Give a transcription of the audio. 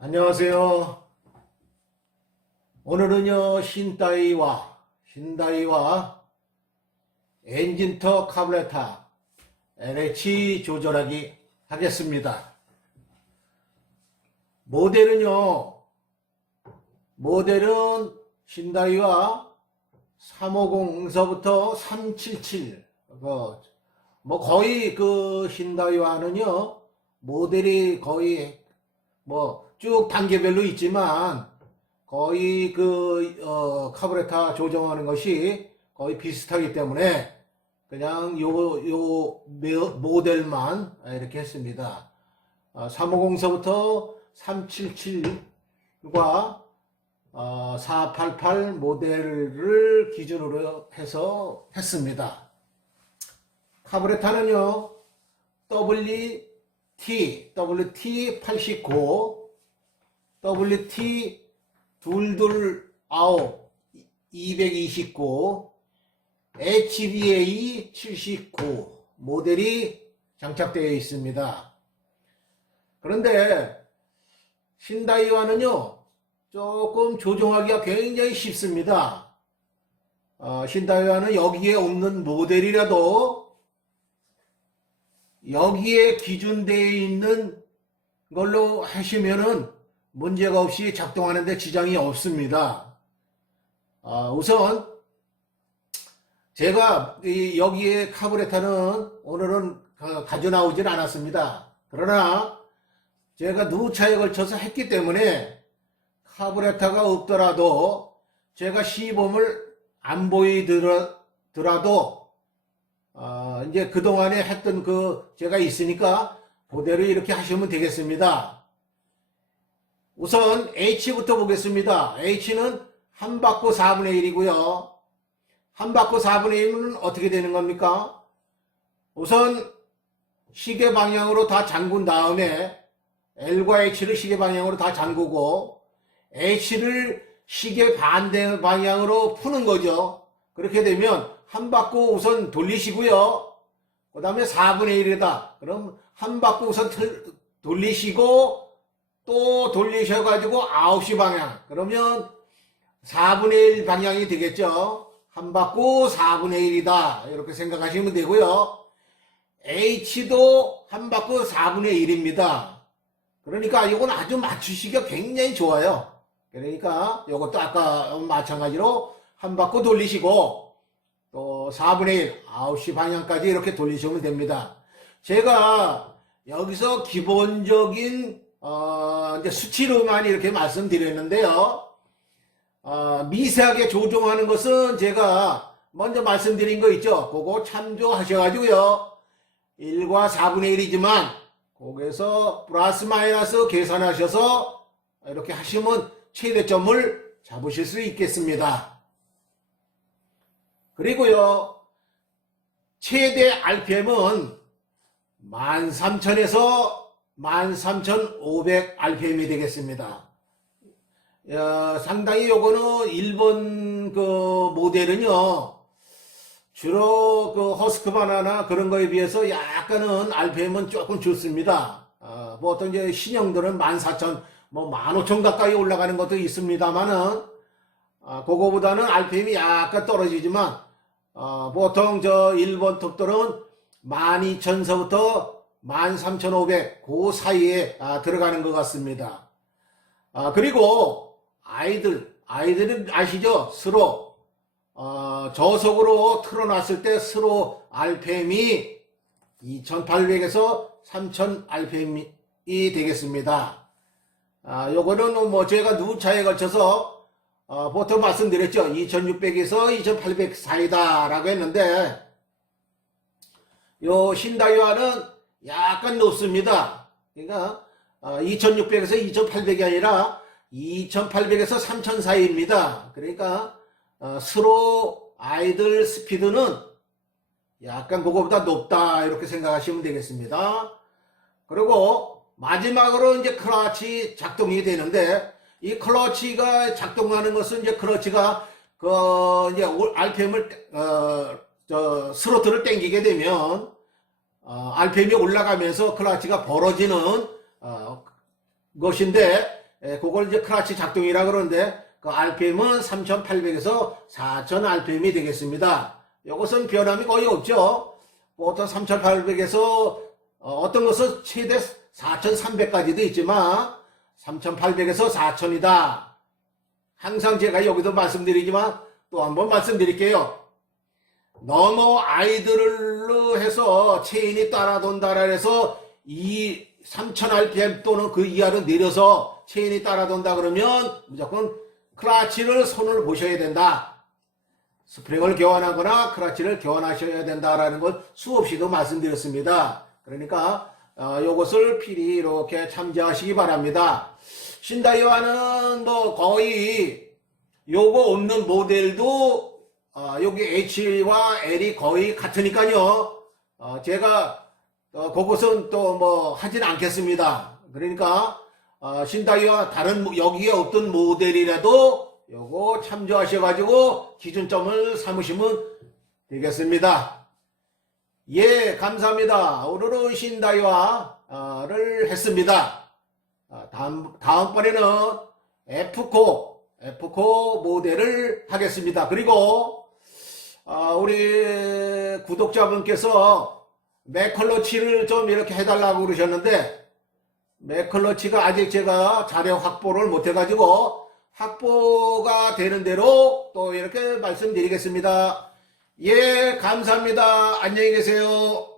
안녕하세요. 오늘은요, 신따이와, 신따이와 엔진터 카브레타 LH 조절하기 하겠습니다. 모델은요, 모델은 신다이와 350에서부터 377, 그, 뭐 거의 그 신다이와는요, 모델이 거의 뭐 쭉 단계별로 있지만 거의 그 어, 카브레타 조정하는 것이 거의 비슷하기 때문에 그냥 요 요 모델만 이렇게 했습니다. 350서부터 377과 488 모델을 기준으로 해서 했습니다. 카브레타는요, WT, WT89, WT 둘둘 아홉 229 HBA 79 모델이 장착되어 있습니다. 그런데 신다이와는요 조금 조종하기가 굉장히 쉽습니다. 어, 신다이와는 여기에 없는 모델이라도 여기에 기준되어 있는 걸로 하시면은 문제가 없이 작동하는데 지장이 없습니다. 아, 우선 제가 이 여기에 카브레타는 오늘은 가- 가져 나오진 않았습니다. 그러나 제가 누차에 걸쳐서 했기 때문에 카브레타가 없더라도 제가 시범을 안 보이더라도 아, 이제 그동안에 했던 그 제가 있으니까 그대로 이렇게 하시면 되겠습니다. 우선 H부터 보겠습니다. H는 한 바퀴 4분의 1이고요. 한 바퀴 4분의 1은 어떻게 되는 겁니까? 우선 시계 방향으로 다 잠근 다음에 L과 H를 시계 방향으로 다 잠그고 H를 시계 반대 방향으로 푸는 거죠. 그렇게 되면 한 바퀴 우선 돌리시고요. 그 다음에 4분의 1이다. 그럼 한 바퀴 우선 틀- 돌리시고 또 돌리셔가지고 9시 방향. 그러면 4분의 1 방향이 되겠죠. 한 바퀴 4분의 1이다. 이렇게 생각하시면 되고요. H도 한 바퀴 4분의 1입니다. 그러니까 이건 아주 맞추시기가 굉장히 좋아요. 그러니까 이것도 아까 마찬가지로 한 바퀴 돌리시고 또 4분의 1, 9시 방향까지 이렇게 돌리시면 됩니다. 제가 여기서 기본적인 어, 이제 수치로만 이렇게 말씀드렸는데요. 어, 미세하게 조종하는 것은 제가 먼저 말씀드린 거 있죠. 그거 참조하셔가지고요. 1과 4분의 1이지만 거기에서 플러스 마이너스 계산하셔서 이렇게 하시면 최대점을 잡으실 수 있겠습니다. 그리고요. 최대 RPM은 13,000에서 13,500 RPM이 되겠습니다. 어, 상당히 요거는 일본 그 모델은요, 주로 그 허스크바나나 그런 거에 비해서 약간은 RPM은 조금 좋습니다. 어, 보통 이제 신형들은 14,000, 뭐 15,000 가까이 올라가는 것도 있습니다만은, 아, 그거보다는 RPM이 약간 떨어지지만, 어, 보통 저 일본 톱들은 12,000서부터 13,500, 그 사이에 아, 들어가는 것 같습니다. 아, 그리고 아이들, 아이들은 아시죠? 스로. 어, 저속으로 틀어놨을 때 스로 RPM이 2,800에서 3,000 RPM이 되겠습니다. 아, 요거는 뭐 제가 누차에 걸쳐서 어, 보통 말씀드렸죠. 2600에서 2800 사이다라고 했는데 요 신다이와는 약간 높습니다. 그러니까 2600에서 2800이 아니라 2800에서 3000 사이입니다. 그러니까 어, 스로 아이들 스피드는 약간 그거보다 높다 이렇게 생각하시면 되겠습니다. 그리고 마지막으로 이제 클러치 작동이 되는데 이 클러치가 작동하는 것은 이제 클러치가 그 이제 RPM을 어, 저 스로틀을 당기게 되면 어, RPM이 올라가면서 클러치가 벌어지는 어, 것인데 에, 그걸 이제 크라치 작동이라 그러는데 그 RPM은 3800에서 4000 RPM이 되겠습니다. 이것은 변함이 거의 없죠. 보통 3800에서 어, 떤 것은 최대 4300까지도 있지만 3800에서 4000이다. 항상 제가 여기서 말씀드리지만 또 한번 말씀드릴게요. 너무 아이들로 해서 체인이 따라 돈다라 해서 이 3000rpm 또는 그 이하로 내려서 체인이 따라 돈다 그러면 무조건 클러치를 손을 보셔야 된다. 스프링을 교환하거나 클러치를 교환하셔야 된다라는 걸 수없이도 말씀드렸습니다. 그러니까 어, 요것을 필히 이렇게 참조하시기 바랍니다. 신다이와는 뭐 거의 요거 없는 모델도 어, 여기 H와 L이 거의 같으니까요. 어, 제가 어, 그것은 또 뭐 하진 않겠습니다. 그러니까 어, 신다이와 다른 모- 여기에 없던 모델이라도 요거 참조하셔가지고 기준점을 삼으시면 되겠습니다. 예, 감사합니다. 오늘은 신다이와를 했습니다. 아, 다음, 다음번에는 F코, F코 모델을 하겠습니다. 그리고, 아, 우리 구독자분께서 맥컬러치를 좀 이렇게 해달라고 그러셨는데, 맥컬러치가 아직 제가 자료 확보를 못해가지고, 확보가 되는 대로 또 이렇게 말씀드리겠습니다. 예, 감사합니다. 안녕히 계세요.